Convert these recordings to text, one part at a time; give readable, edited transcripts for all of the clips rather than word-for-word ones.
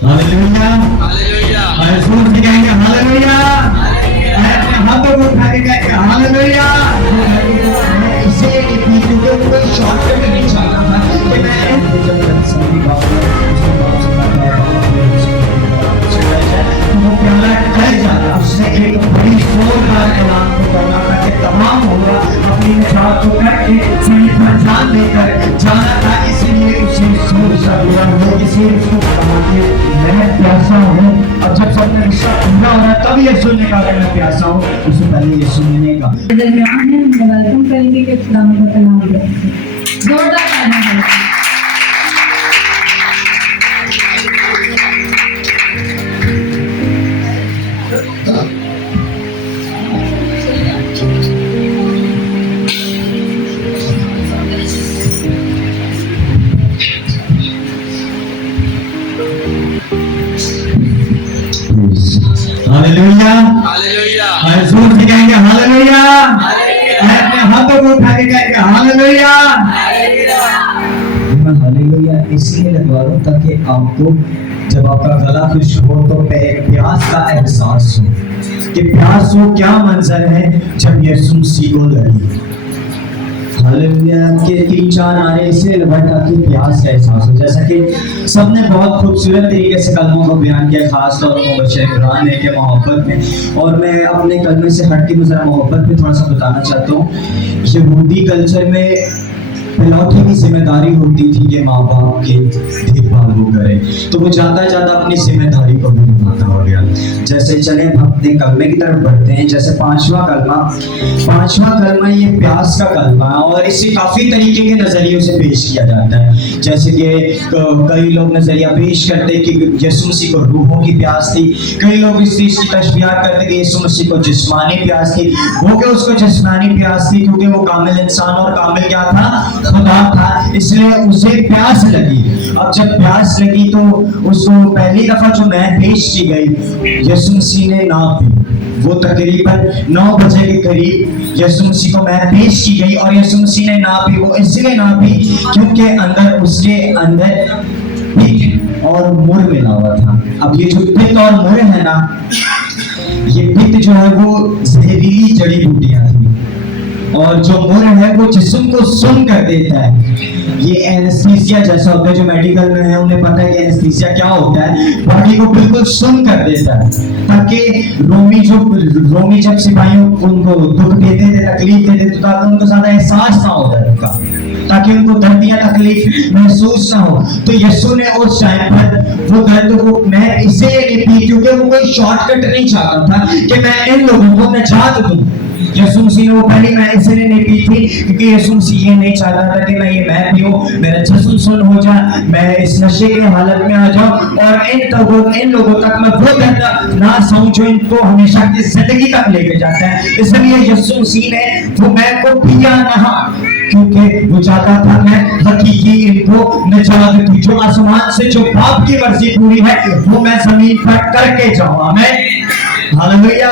Hallelujah hallelujah. जोर से कहेंगे हालेलुया। अपने हाथों को उठा के कहेंगे हालेलुया। इसे कोई शॉर्टकट नहीं चाहता था कि मैं जब सभी वो प्याला टल जाता, उसने एक बड़ी जोरदार ऐलान को करना था कि तमाम होगा अपनी निजात को करके सही पर जान लेकर जाना था। इसलिए उसे जोर सा बुरा हो, इसलिए उसको कहा कि मैं प्यासा हूँ। और जब सबने रिश्ता पूरा हो रहा तब ये सुनने का अगर मैं प्यासा हूँ, उससे पहले ये सुनने का वेलकम करेंगे कि खुदावंद का नाम जोरदार तालियां। Hallelujah hallelujah. जोर से कहेंगे हालेलुया। अपने हाथों को उठा के कहेंगे हालेलुया। मैं हालेलुया इसलिए लगवा रहा हूं ताकि आपको जब आपका गला खुश हो तो प्यास का एहसास हो कि प्यास हो क्या मंजर है जब यीशु मसीह को लगी। हालेलुया के 3-4 नारे से लगता कि प्यास का एहसास हो। जैसा कि सबने बहुत खूबसूरत तरीके से कलमों को बयान किया, खास तौर पर मुबश्शिर इमरान ने के मोहब्बत में। और मैं अपने कलमे से हट के मुझे मोहब्बत में थोड़ा सा बताना चाहता हूँ। यहूदी कल्चर में पिलौठे की जिम्मेदारी होती थी कि माँ बाप की देखभाल वो करे, तो वो जाता जाता अपनी जिम्मेदारी को भी निभाता हो गया। जैसे चले हम अपने कलमे की तरफ बढ़ते हैं। जैसे पांचवा कलमा ये प्यास का कलमा है और इसे काफी तरीके के नजरियों से पेश किया जाता है। जैसे कि कई लोग नजरिया पेश करते कि यीशु मसीह को रूहों की प्यास थी, कई लोग इस चीज की तशबीह करते कि यीशु मसीह को जिस्मानी प्यास थी। वो कि उसको जिस्मानी प्यास थी क्योंकि वो कामिल इंसान और कामिल क्या था, खुदा था, इसलिए उसे प्यास लगी। अब जब प्यास लगी तो उसको पहली दफा जो मैं पेश की गई यीशु मसीह ने ना पी। वो तकरीबन 9 बजे के करीब यीशु मसीह को मैं पेश की गई और यीशु मसीह ने ना पी। वो इसलिए ना पी क्योंकि उसके अंदर पित्त और मुर मिला हुआ था। अब ये जो पित्त और मुर है ना, ये पित्त जो है वो जहरीली जड़ी बूटियां थी और जो मुर है वो जिस्म को सुन कर देता है। ये एनेस्थीसिया जैसा होता है, जो मेडिकल में है उन्हें पता है कि एनेस्थीसिया क्या होता है। बॉडी को बिल्कुल सुन कर देता है ताकि रोमी जब सिपाहियों उनको दुख देते थे, तकलीफ देते थे, ताकि उनको ज्यादा एहसास ना हो दर्द का, ताकि उनको दर्द या तकलीफ महसूस ना हो। तो यीशु ने उस टाइम पर वो दर्द को मैं इसलिए नहीं पी क्योंकि वो कोई शॉर्टकट नहीं चाहता था कि मैं इन लोगों को निजात दूं। यीशु मसीह ने वो पहली मैं इसलिए नहीं पी थी क्योंकि यीशु मसीह ये नहीं चाहता था कि मैं पीऊं, मेरा जिस्म सुन हो जाए, मैं इस नशे की हालत में आ जाऊं और इन लोगों तक मैं वो दर्द ना सहूं जो इनको हमेशा की जिंदगी तक लेके जाता है। इसलिए यीशु मसीह ने वो मैं को पिया ना, क्योंकि वो चाहता था मैं हकीकी इनको निजात दूं। जो आसमान से जो बाप की मर्जी पूरी है वो मैं जमीन पर करके जाऊं। आमीन हालेलुया।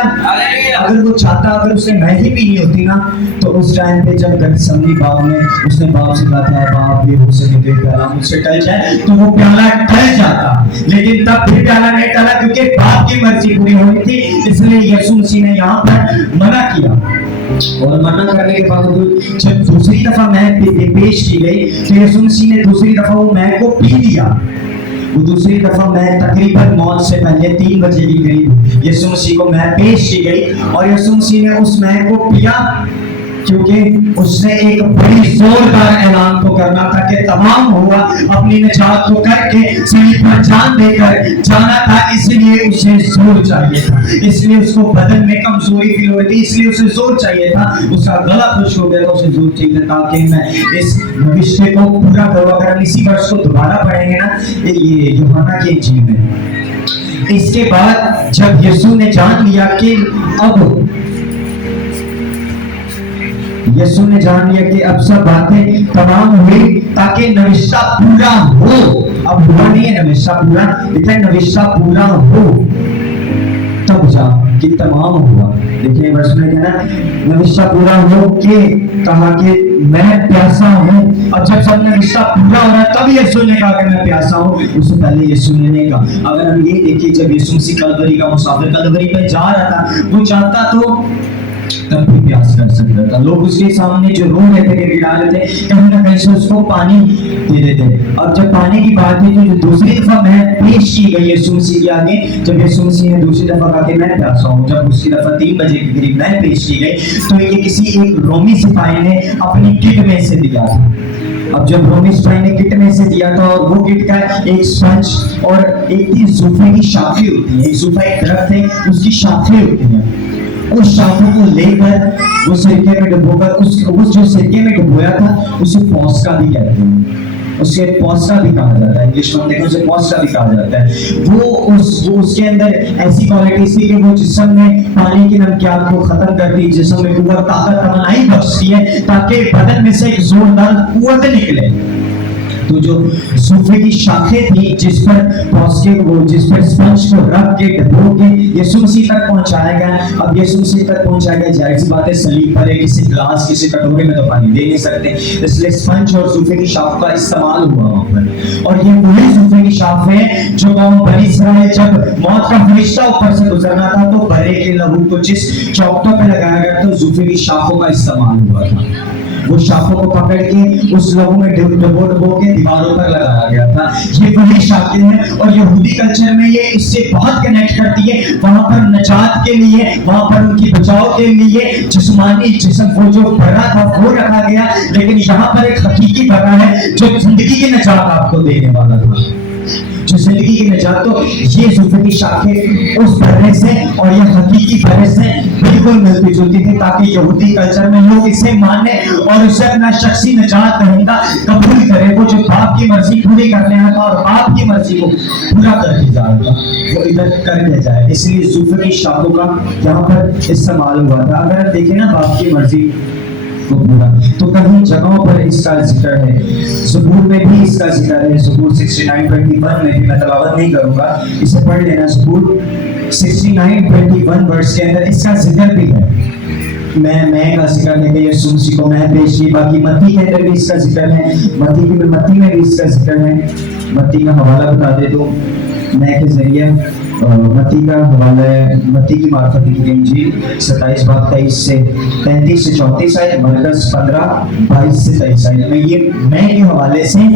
अगर वो चाहता, अगर उसे मैं ही पीनी होती ना, तो उस टाइम पे जब गethsemane बाग में उसने बाप से कहा था बाप ये हो सके तो प्याला मुझसे टल जाए, तो वो प्याला टल जाता। लेकिन तब भी प्याला नहीं टला क्योंकि बाप की मर्जी पूरी होनी थी। इसलिए यीशु मसीह ने यहाँ पर मना किया और मना करने के बावजूद जब दूसरी दफा मैं पेश की गई तो यीशु मसीह ने दूसरी दफा वो मैं को पी लिया। वो दूसरी दफा मैं तकरीबन मौत से पहले 3 बजे के करीब यीशु मसीह को मैं पेश की गई और यीशु मसीह ने उस मैं को पिया क्योंकि उसने एक बड़ी जोरदार ऐलान को करना था कि तमाम हुआ अपनी निजात को करके सलीब पर जान देकर जाना था। इसलिए उसे जोर चाहिए था, इसलिए उसको बदन में कमजोरी फील हो रही थी, इसलिए उसे जोर चाहिए था। उसका गला खुश हो गया था, उसे जोर चाहिए था ताकि मैं इस भविष्य को पूरा करूं। अगर हम इसी वर्ष को दोबारा पढ़ेंगे ना, ये यूहन्ना की इंजील में, इसके बाद जब यीशु ने जान लिया कि अब यीशु ने जान लिया कि अब सब बातें तमाम हुई ताकि नविश्ता पूरा हो। अब हुआ नहीं है नविश्ता पूरा, देखिए नविश्ता पूरा हो तब जा कि तमाम हुआ। देखिए वर्ष में कहना नविश्ता पूरा हो के कहा कि मैं प्यासा हूँ। अब जब सबने रिश्ता पूरा हो रहा है तब यीशु ने कहा कि मैं प्यासा हूँ, उससे पहले यीशु ने नहीं कहा। अगर हम ये देखिए, जब यीशु मसीह कलवरी का मुसाफिर कलवरी पे जा रहा था, वो चाहता तो तब भी प्यास कर सकता था। लोग उसके सामने जो रो रहे थे, गिरा रहे थे, कहीं ना कहीं से उसको पानी दे देते। अब जब पानी की बात है तो जो दूसरी दफा मैं पेश की गई यीशु मसीह के आगे, जब यीशु मसीह ने दूसरी दफा कहा कि मैं प्यासा हूँ, जब उसकी दफा 3 बजे के करीब मैं पेश की गई, तो ये किसी एक रोमी सिपाही ने अपनी किट में से दिया था। अब जब रोमी सिपाही ने किट में से दिया था, और वो किट का एक स्पंज और एक थी जूफे की शाखें होती है, एक जूफा एक दरख्त है, उसकी शाखें होती हैं। उस शाखों को लेकर वो सिरके में डुबोकर उस जो सिरके में डुबोया था उसे पौस्का भी कहते हैं, उसे पौस्का भी कहा जाता है। इंग्लिश में देखो उसे पौस्का भी कहा जाता है। वो उसके अंदर ऐसी क्वालिटी थी कि वो जिस्म में पानी की नमकियात को खत्म करती, जिस्म में कुव्वत ताकत तमन्नाई बख्शती है, ताकि बदन में से एक जोरदार कुव्वत निकले। तो जो सूफे की शाखें थी जिस पर पौस्के को, जिस पर स्पंज को रख के डुबो के यीशु मसीह तक पहुंचाया गया। अब यीशु मसीह तक पहुंचाया गया, जाहिर सी बात है सलीब पर है, किसी ग्लास किसी कटोरे में तो पानी दे नहीं सकते, इसलिए स्पंज और सूफे की शाख का इस्तेमाल हुआ वहां पर। और ये वही सूफे की शाख है जो कौम बनी इसराइल जब मौत का फरिश्ता ऊपर से गुजरना था तो बरे के लहू को जिस चौकटों पर लगाया गया तो सूफे की शाखों का इस्तेमाल हुआ था। वो शाखों को पकड़ के उस लहू में डुबो के दीवारों पर लगाया गया था। ये वही शाखें हैं, और यहूदी कल्चर में ये इससे बहुत कनेक्ट करती है। वहां पर नजात के लिए, वहां पर उनकी बचाव के लिए जिस्मानी जिस्म वो जो बरा था वो रखा गया, लेकिन यहाँ पर एक हकीकी बरा है जो जिंदगी की नजात आपको देने वाला था, जो जिंदगी की नजात। तो ये जूफे की शाखें उस बर्रे से और ये हकीकी बर्रे से बिल्कुल मिलती जुलती थी, ताकि यहूदी कल्चर में लोग इसे माने और उसे अपना शख्सी नजात दहिंदा कबूल करे। वो जो बाप की मर्जी पूरी करने आया था और बाप की मर्जी को पूरा करके जा रहा था, वो इधर करके जाए, इसलिए जूफे की शाखों का यहाँ पर इस्तेमाल हुआ था। अगर आप देखें ना बाप की मर्जी को पूरा, तो कहीं जगहों पर इसका जिक्र है, ज़बूर में भी इसका जिक्र है। ज़बूर 69:21 में भी मैं तलावत नहीं करूंगा, इसे पढ़ लेना। ज़बूर 69:21 वर्ष के अंदर इसका जिक्र भी है। मैं का जिक्र है कि यीशु मसीह को मैं पेश की। बाकी मत्ती के अंदर भी इसका जिक्र है, मत्ती में भी इसका जिक्र है। मत्ती का हवाला बता दे तो मैं के जरिए मत्ती का हवाला है, मत्ती की मार्फत की इंजील 27 बाब 23 से 33 से 34 आयत, मरकस 15 22 से 23 आयत में ये मैं के हवाले से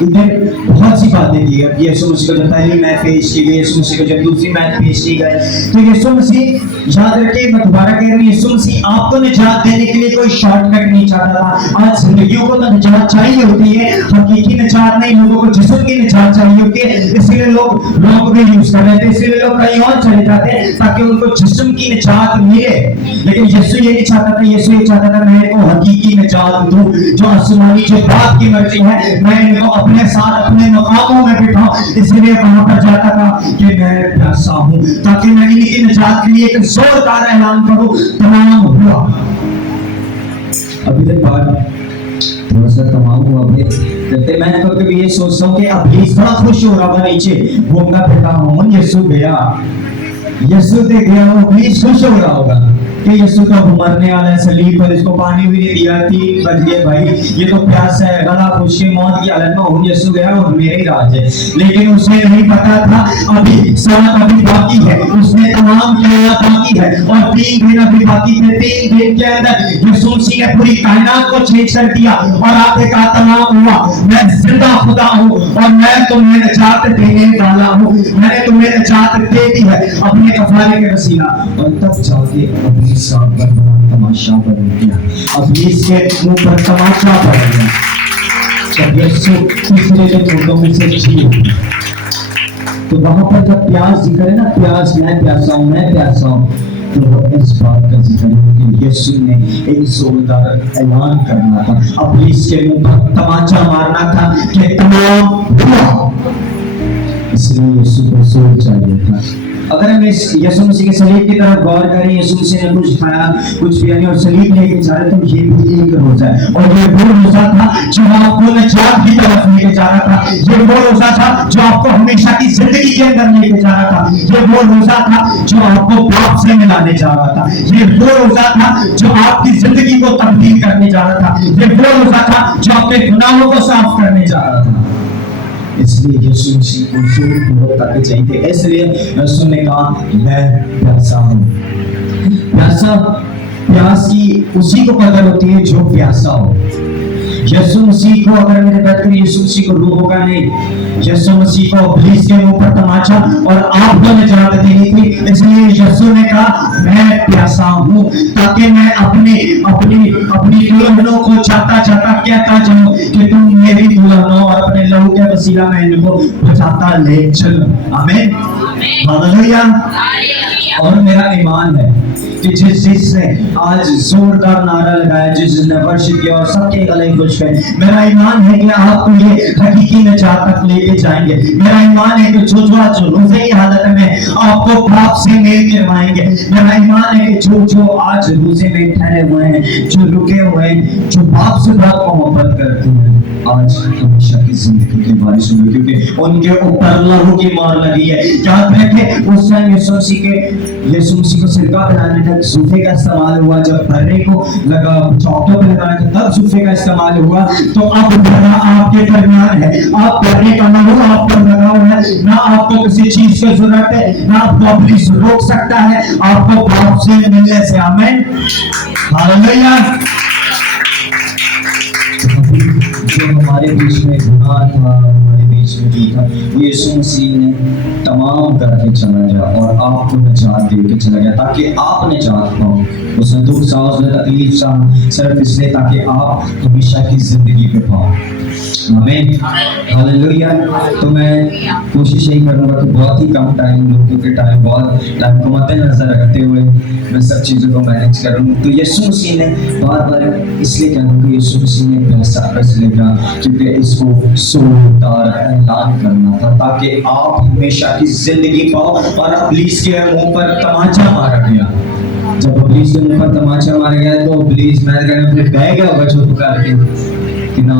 इधर बहुत सी बातें की है। यीशु मसीह को जब पहली मैं पेश की गई, यीशु मसीह को जब दूसरी मैं पेश की गई, तो यीशु मसीह याद रखिए, मैं दोबारा कह रहा हूं, यीशु मसीह आपको निजात देने के लिए कोई शॉर्टकट नहीं चाहता था। आज जिंदगियों को तो निजात चाहिए होती है, हकीकी निजात नहीं, लोगों को जिस्म की निजात चाहिए होती है, इसलिए लोग रॉन्ग वे यूज कर रहे थे, इसलिए लोग कहीं और चले जाते हैं ताकि उनको जिस्म की निजात मिले। लेकिन यीशु ये नहीं चाहता था, यीशु ये चाहता था मैं इनको हकीकी निजात दूं, जो आसमानी, जो बाप की मर्जी है, मैं इनको अपने साथ अपने मकामों में बिठाऊं। इसलिए वहां पर जाता था कि मैं प्यासा हूं, ताकि मैं इनकी निजात के लिए एक जोरदार ऐलान करूं। तमाम हुआ, अभी तक बात थोड़ा सा तमाम हुआ कहते। मैं तो कभी ये सोचता हूँ कि अब्लीस बड़ा खुश हो रहा था नीचे घूमता फिरता हूँ, यीशु गया, यीशु दे गया, वो अब्लीस खुश हो रहा होगा कि यीशु तो मरने वाला है सलीब पर, इसको पानी भी नहीं दिया, 3 बज गए भाई, ये तो प्यास है, गला खुश के मौत की हालत में हूँ, यीशु गया और मेरे राज है। लेकिन उसे नहीं पता था अभी साथ अभी बाकी है, उसने तमाम किया बाकी है, और 3 दिन अभी बाकी थे। 3 दिन के अंदर यीशु मसीह ने पूरी कायनात को चेंज कर दिया और आपने कहा तमाम हुआ, मैं जिंदा खुदा हूँ और मैं तुम्हें निजात देने वाला हूँ, मैंने तुम्हें निजात दे दी है अपने कफारे के वसीला। और तब जाके साहब पर तमाशा पड़ गया, अब्लीस के मुंह पर तमाशा पड़ गया जब यीशु तीसरे के फोटो में से जी। तो वहां पर जब प्यास जिक्र है ना, प्यास, मैं प्यासा हूं, मैं प्यासा हूं, तो इस बात का जिक्र है कि यीशु ने एक जोरदार ऐलान करना था, अब्लीस के मुंह पर तमाचा मारना था कि तमाम हुआ। इसलिए यीशु को जोर चाहिए था। अगर हम इस यीशु मसीह के सलीब की तरफ गौर करें, यीशु मसीह ने कुछ खाया कुछ पिया नहीं और सलीब लेके जा रहे, तो ये भी एक रोजा है। और ये वो रोजा था जो आपको निजात की तरफ लेके जा रहा था। ये वो रोजा था जो आपको हमेशा की जिंदगी के अंदर लेके जा रहा था। ये वो रोजा था जो आपको पाप से मिलाने जा रहा था। ये वो रोजा था जो आपकी जिंदगी को तब्दील करने जा रहा था। ये वो रोजा था जो आपके गुनाहों को साफ करने जा रहा था। इसलिए यीशु मसीह को जोर ताकि चाहिए, इसलिए यीशु ने कहा मैं प्यासा हूँ। प्यास की उसी को कदर होती है जो प्यासा हो। यीशु मसीह को अगर मेरे बैठ कर यीशु मसीह को रूह होगा नहीं, यीशु मसीह को इब्लीस के मुंह पर तमाचा और आपको निजात देनी थी। इसलिए यीशु ने कहा मैं प्यासा हूँ, ताकि मैं अपनी दुल्हनों को चाहता कहता जाऊं कि तुम मेरी दुल्हनों और अपने लहू के वसीला में इनको बचाता ले चलो। आमीन, हालेलुया। और मेरा ईमान है कि जिसने आज जोरदार नारा लगाया, जिसने वर्शिप किया और सबके गले खुश गए, मेरा ईमान है कि आपको ये हकीकी निजात तक लेके जाएंगे। मेरा ईमान है कि जो रोजे की हालत में आपको पाप से मेल करवाएंगे। मेरा ईमान है कि जो आज रोजे में ठहरे हुए हैं, जो रुके हुए हैं, जो पाप से बहुत मोहब्बत करते हैं, आज हमेशा की जिंदगी के बारिश हुई, क्योंकि उनके ऊपर लहू की मार लगी है। याद रखें उस टाइम यीशु मसीह को सिरका बनाने तक सूफे का इस्तेमाल हुआ, जब भरने को लगा चौकों पे लगाने तक तब सूफे का इस्तेमाल हुआ। तो अब भरना आपके दरमियान है, आप भरने का ना हो आप पर लगा हुआ है, ना आपको किसी चीज की जरूरत है, ना आपको पुलिस रोक सकता है आपको पाप से मिलने से। आमीन, हालेलुया। जो हमारे बीच में गुनाह था, हमारे बीच में जो था, यीशु मसीह ने तमाम करके चला गया और आपको निजात दे के चला गया, ताकि आप निजात पाओ। उसने दुख सा, उसने तकलीफ सा, सिर्फ इसलिए ताकि आप हमेशा की जिंदगी पे पाओ। आमीन, हालेलुया। तो मैं कोशिश यही करूंगा कि बहुत ही कम टाइम, लोगों के टाइम को मद्देनजर रखते हुए मैं सब चीज़ों को मैनेज करूँ। तो यीशु मसीह ने बार इसलिए कहूँ कि यीशु मसीह ने इसलिए कहा क्योंकि इसको जोरदार ऐलान करना था, ताकि आप हमेशा की जिंदगी पाओ। और इब्लीस के मुंह पर तमाचा मारा गया। जब इब्लीस के मुंह पर तमाचा मारा गया तो इब्लीस बह गया होगा चुप करके कि ना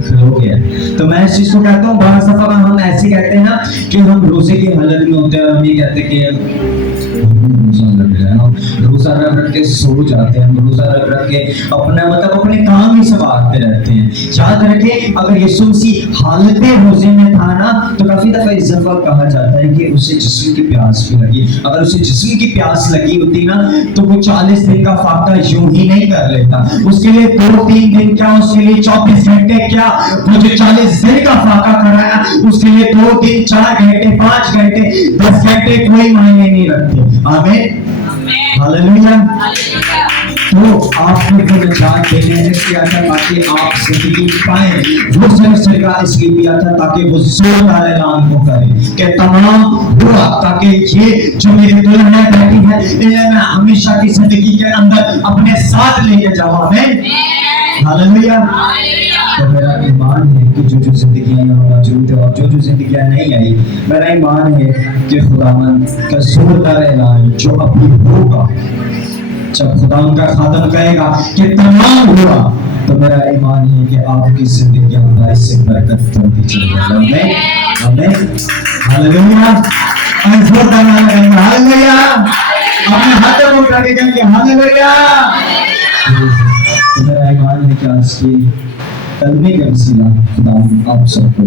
खलो गया। तो मैं इस चीज को कहता हूँ, बहुत सफा हम ऐसे कहते हैं ना कि हम रोजे की हालत में होते हैं, हम ये कहते हैं कि रोजा रख के सो जाते हैं, रोजा रख के अपने काम ही संभालते रहते हैं। याद रखें, अगर यीशु मसीह हालत रोजे में था ना, तो काफी दफा इस दफा कहा जाता है कि उसे जिस्म की प्यास भी लगी। अगर उसे जिस्म की प्यास लगी होती ना, तो वो 40 दिन का फाका यूं ही नहीं कर लेता। उसके लिए 2-3 दिन क्या, उसके लिए 24 घंटे क्या, वो जो 40 दिन का फाका कराया उसके लिए 2 दिन 4 घंटे 5 घंटे 10 घंटे कोई मायने नहीं रखते। आमीन, हालेलुया। तो आपको जो निजात देने ने किया था ताकि आप जिंदगी पाएं, वो सिरका इसलिए दिया था ताकि वो जोरदार ऐलान को करे कि तमाम हुआ, ताकि ये जो मेरी दुल्हन बैठी है इन्हें मैं हमेशा की जिंदगी के अंदर अपने साथ लेके जाऊं। आमीन, हालेलुया। तो मेरा ईमान है कि जो जिंदगियां यहाँ मौजूद है और जो जिंदगियां नहीं आई, मेरा ईमान है कि खुदावंद का जोरदार ऐलान जो अभी होगा, जब खुदावंद का खादम कहेगा कि तमाम हुआ, तो मेरा ईमान है कि आपकी जिंदगियां बारिश से बरकत करती चलेगी। आमीन, आमीन, हालेलुया। जोरदार हालेलुया। अपने हाथों को उठा के कहेंगे हालेलुया। मेरा ईमान है कि आज की कलमे का वसीला खुदा आप सबको